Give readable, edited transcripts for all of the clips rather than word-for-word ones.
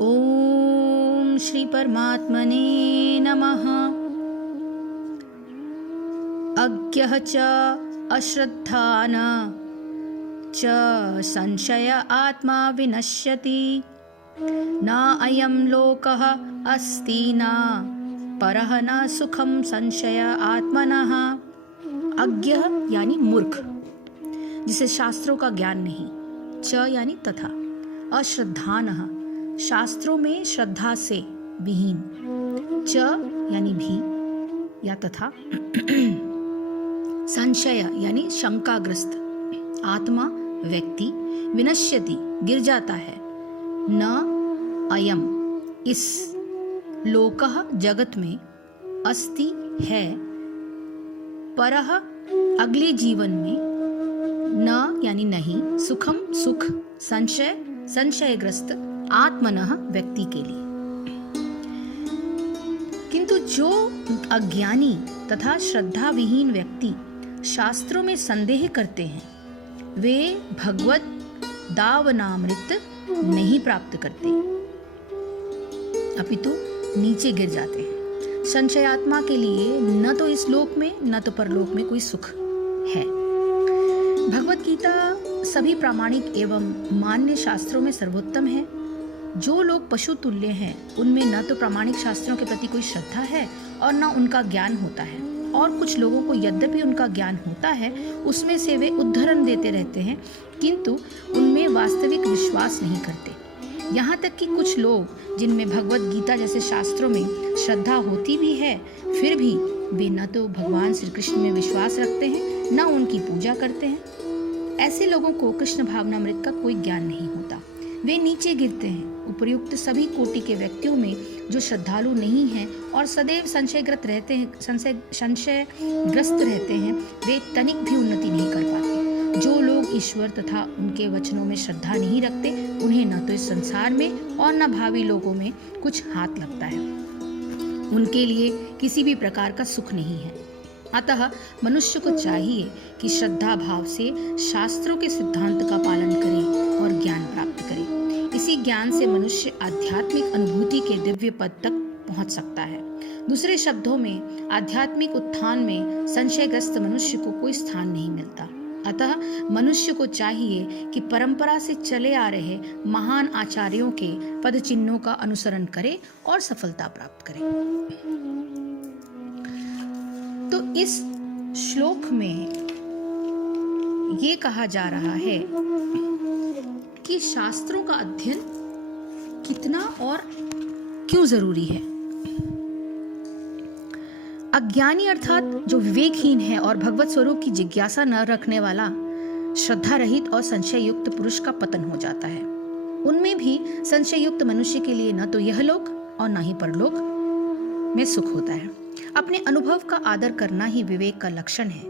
ओम श्री परमात्मने नमः। अज्ञः च अश्रद्धान च संशय आत्मा विनश्यति न अयं लोकः अस्ति न परः न सुखम संशय आत्मनः। अज्ञ यानी मूर्ख, जिसे शास्त्रों का ज्ञान नहीं। च यानी तथा। अश्रद्धानः शास्त्रों में श्रद्धा से विहीन। च यानी भी या तथा। संशय यानी शंकाग्रस्त। आत्मा व्यक्ति। विनश्यति गिर जाता है। न अयम इस लोकः जगत में। अस्ति है। परः अगले जीवन में। न यानी नहीं। सुखम सुख। संशय संशयग्रस्त आत्मनः व्यक्ति के लिए। किंतु जो अज्ञानी तथा श्रद्धा विहीन व्यक्ति शास्त्रों में संदेह करते हैं, वे भगवत दावनामृत नहीं प्राप्त करते, अपितु नीचे गिर जाते हैं। संशयात्मा के लिए न तो इस लोक में न तो परलोक में कोई सुख है। भगवत गीता सभी प्रामाणिक एवं मान्य शास्त्रों में सर्वोत्तम है। जो लोग पशु तुल्य हैं, उनमें न तो प्रामाणिक शास्त्रों के प्रति कोई श्रद्धा है और न उनका ज्ञान होता है। और कुछ लोगों को यद्यपि उनका ज्ञान होता है, उसमें से वे उद्धरण देते रहते हैं, किंतु उनमें वास्तविक विश्वास नहीं करते। यहाँ तक कि कुछ लोग जिनमें भगवत गीता जैसे शास्त्रों में श्रद्धा होती भी है, फिर भी वे न तो भगवान श्री कृष्ण में विश्वास रखते हैं, न उनकी पूजा करते हैं। ऐसे लोगों को कृष्ण भावनामृत का कोई ज्ञान नहीं होता। वे नीचे गिरते हैं। उपर्युक्त सभी कोटि के व्यक्तियों में जो श्रद्धालु नहीं हैं और सदैव संशयग्रस्त रहते हैं, वे तनिक भी उन्नति नहीं कर पाते। जो लोग ईश्वर तथा उनके वचनों में श्रद्धा नहीं रखते, उन्हें न तो इस संसार में और न भावी लोगों में कुछ हाथ लगता है। उनके लिए किसी भी प्रकार का सुख नहीं है। अतः मनुष्य को चाहिए कि श्रद्धा भाव से शास्त्रों के सिद्धांत का पालन करे और ज्ञान प्राप्त करे। इसी ज्ञान से मनुष्य आध्यात्मिक अनुभूति के दिव्य पद तक पहुंच सकता है। दूसरे शब्दों में, आध्यात्मिक उत्थान में संशयग्रस्त मनुष्य को कोई स्थान नहीं मिलता। अतः मनुष्य को चाहिए कि परंपरा से चले आ रहे महान आचार्यों के पद चिन्हों का अनुसरण करे और सफलता प्राप्त करे। तो इस श्लोक में ये कहा जा रहा है कि शास्त्रों का अध्ययन कितना और क्यों जरूरी है। अज्ञानी अर्थात जो विवेकहीन है और भगवत स्वरूप की जिज्ञासा न रखने वाला श्रद्धा रहित और संशय युक्त पुरुष का पतन हो जाता है। उनमें भी संशय युक्त मनुष्य के लिए न तो यह लोक और न ही परलोक में सुख होता है। अपने अनुभव का आदर करना ही विवेक का लक्षण है।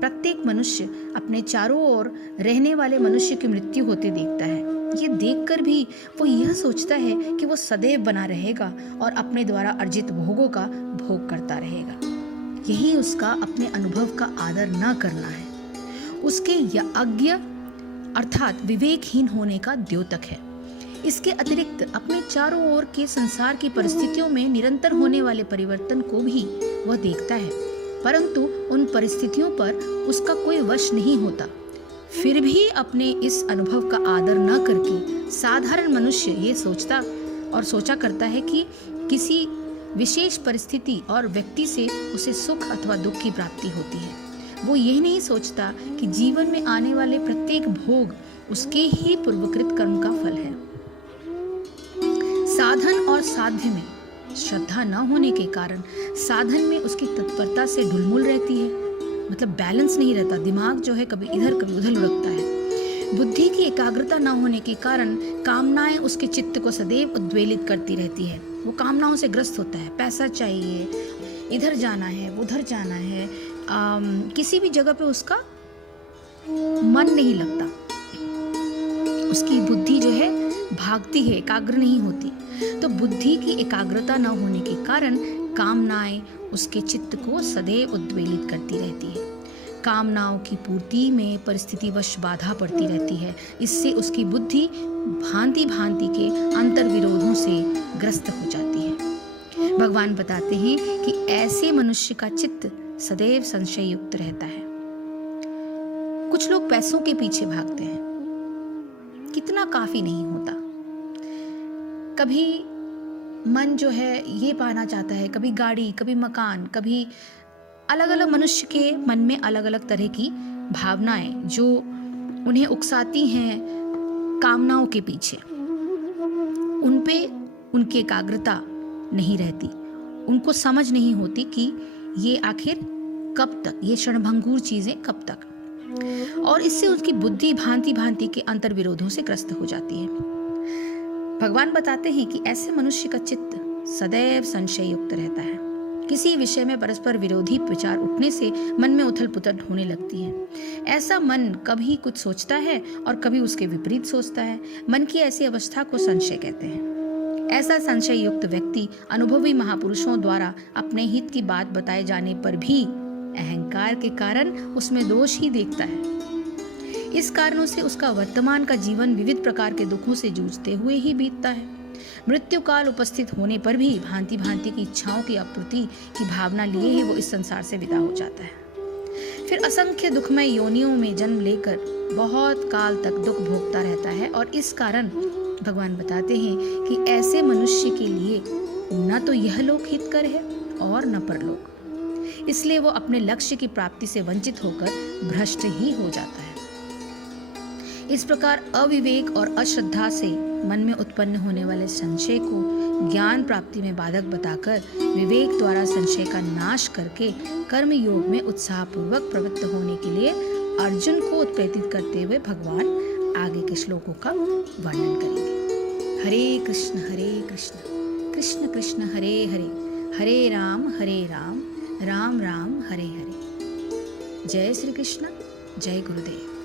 प्रत्येक मनुष्य अपने चारों ओर रहने वाले मनुष्य की मृत्यु होते देखता है। ये देखकर भी वो यह सोचता है कि वो सदैव बना रहेगा और अपने द्वारा अर्जित भोगों का भोग करता रहेगा। यही उसका अपने अनुभव का आदर न करना है, उसके अज्ञ अर्थात विवेकहीन होने का द्योतक है। इसके अतिरिक्त अपने चारों ओर के संसार की परिस्थितियों में निरंतर होने वाले परिवर्तन को भी वह देखता है, परंतु उन परिस्थितियों पर उसका कोई वश नहीं होता। फिर भी अपने इस अनुभव का आदर न करके साधारण मनुष्य ये सोचा करता है कि किसी विशेष परिस्थिति और व्यक्ति से उसे सुख अथवा दुख की प्राप्ति होती है। वो यह नहीं सोचता कि जीवन में आने वाले प्रत्येक भोग उसके ही पूर्वकृत कर्म का फल है। साधन और साध्य में श्रद्धा न होने के कारण साधन में उसकी तत्परता से ढुलमुल रहती है, मतलब बैलेंस नहीं रहता। दिमाग जो है कभी इधर कभी उधर लुढ़कता है। बुद्धि की एकाग्रता न होने के कारण कामनाएं उसके चित्त को सदैव उद्वेलित करती रहती है। वो कामनाओं से ग्रस्त होता है। पैसा चाहिए, इधर जाना है, उधर जाना है, किसी भी जगह पे उसका मन नहीं लगता। उसकी बुद्धि जो है भागती है, एकाग्र नहीं होती। तो बुद्धि की एकाग्रता न होने के कारण कामनाएं उसके चित्त को सदैव उद्वेलित करती रहती है। कामनाओं की पूर्ति में परिस्थितिवश बाधा पड़ती रहती है। इससे उसकी बुद्धि भांति भांति के अंतर विरोधों से ग्रस्त हो जाती है। भगवान बताते हैं कि ऐसे मनुष्य का चित्त सदैव संशय युक्त रहता है। कुछ लोग पैसों के पीछे भागते हैं, कितना काफी नहीं होता। कभी मन जो है ये पाना चाहता है, कभी गाड़ी, कभी मकान, कभी अलग अलग मनुष्य के मन में अलग अलग तरह की भावनाएं जो उन्हें उकसाती हैं कामनाओं के पीछे। उन पे उनकी एकाग्रता नहीं रहती, उनको समझ नहीं होती कि ये आखिर कब तक, ये क्षणभंगुर चीजें कब तक, और इससे उसकी बुद्धि भांति भांति के अंतर विरोधों से ग्रस्त हो जाती है। भगवान बताते हैं कि ऐसे मनुष्य का चित्त सदैव संशय युक्त रहता है। किसी विषय में परस्पर विरोधी विचार उठने से मन में उथल पुथल होने लगती है। ऐसा मन कभी कुछ सोचता है और कभी उसके विपरीत सोचता है। मन की ऐसी अवस्था को संशय कहते हैं। ऐसा संशय युक्त व्यक्ति अनुभवी महापुरुषों द्वारा अपने हित की बात बताए जाने पर भी अहंकार के कारण उसमें दोष ही देखता है। इस कारणों से उसका वर्तमान का जीवन विविध प्रकार के दुखों से जूझते हुए ही बीतता है। मृत्यु काल उपस्थित होने पर भी भांति भांति की इच्छाओं की आपूर्ति की भावना लिए ही वो इस संसार से विदा हो जाता है। फिर असंख्य दुखमय योनियों में जन्म लेकर बहुत काल तक दुख भोगता रहता है। और इस कारण भगवान बताते हैं कि ऐसे मनुष्य के लिए न तो यह लोक हितकर है और न परलोक। इसलिए वो अपने लक्ष्य की प्राप्ति से वंचित होकर भ्रष्ट ही हो जाता है। इस प्रकार अविवेक और अश्रद्धा से मन में उत्पन्न होने वाले संशय को ज्ञान प्राप्ति में बाधक बताकर विवेक द्वारा संशय का नाश करके कर्म योग में उत्साहपूर्वक प्रवृत्त होने के लिए अर्जुन को उत्प्रेरित करते हुए भगवान आगे के श्लोकों का वर्णन करेंगे। हरे कृष्ण कृष्ण कृष्ण हरे हरे, हरे राम राम राम हरे हरे। जय श्री कृष्ण, जय गुरुदेव।